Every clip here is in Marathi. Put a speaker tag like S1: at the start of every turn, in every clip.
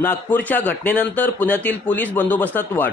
S1: नागपूरच्या घटनेनंतर पुण्यातील पोलीस बंदोबस्तात वाढ.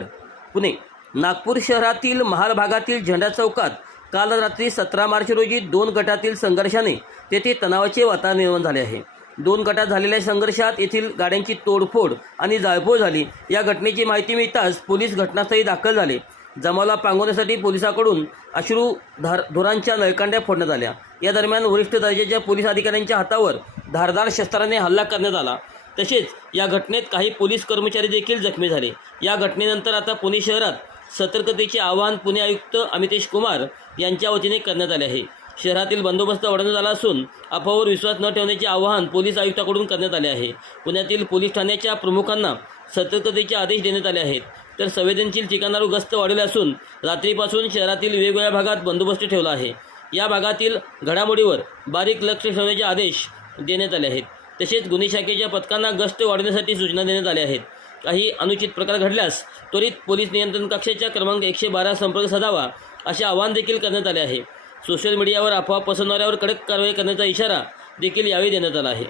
S1: पुणे नागपूर शहरातील महाल भागातील झेंडा चौकात काल रात्री सतरा मार्च रोजी दोन गटातील संघर्षाने तेथे तणावाचे वातावरण निर्माण झाले आहे. दोन गटात झालेल्या संघर्षात येथील गाड्यांची तोडफोड आणि जाळपोळ झाली. या घटनेची माहिती मिळताच पोलीस घटनास्थळी दाखल झाले. जमावाला पांगवण्यासाठी पोलिसाकडून अश्रू धार धोरांच्या नळकांड्या फोडण्यात आल्या. या दरम्यान वरिष्ठ दर्जाच्या पोलीस अधिकाऱ्यांच्या हातावर धारदार शस्त्राने हल्ला करण्यात आला. तसेच या घटनेत काही पोलीस कर्मचारी देखील जखमी झाले. या घटनेनंतर आता पुणे शहरात सतर्कतेचे आवाहन पुणे आयुक्त अमितेश कुमार यांच्या वतीने करण्यात आले आहे. शहरातील बंदोबस्त वाढवण्यात आला असून अफवावर विश्वास न ठेवण्याचे आवाहन पोलीस आयुक्ताकडून करण्यात आले आहे. पुण्यातील पोलीस ठाण्याच्या प्रमुखांना सतर्कतेचे आदेश देण्यात आले आहेत. तर संवेदनशील ठिकाणावर गस्त वाढवले असून रात्रीपासून शहरातील वेगवेगळ्या भागात बंदोबस्त ठेवला आहे. या भागातील घडामोडीवर बारीक लक्ष ठेवण्याचे आदेश देण्यात आले आहेत. तसेच गुन्हे शाखेच्या पथकांना गस्त वाढवण्यासाठी सूचना देण्यात आल्या आहेत. काही अनुचित प्रकार घडल्यास त्वरित पोलीस नियंत्रण कक्षाच्या क्रमांक एकशे बारा संपर्क साधावा असे आवाहन देखील करण्यात आले आहे. सोशल मीडियावर अफवा पसरवणाऱ्यावर कडक कारवाई करण्याचा इशारा देखील यावेळी देण्यात आला आहे.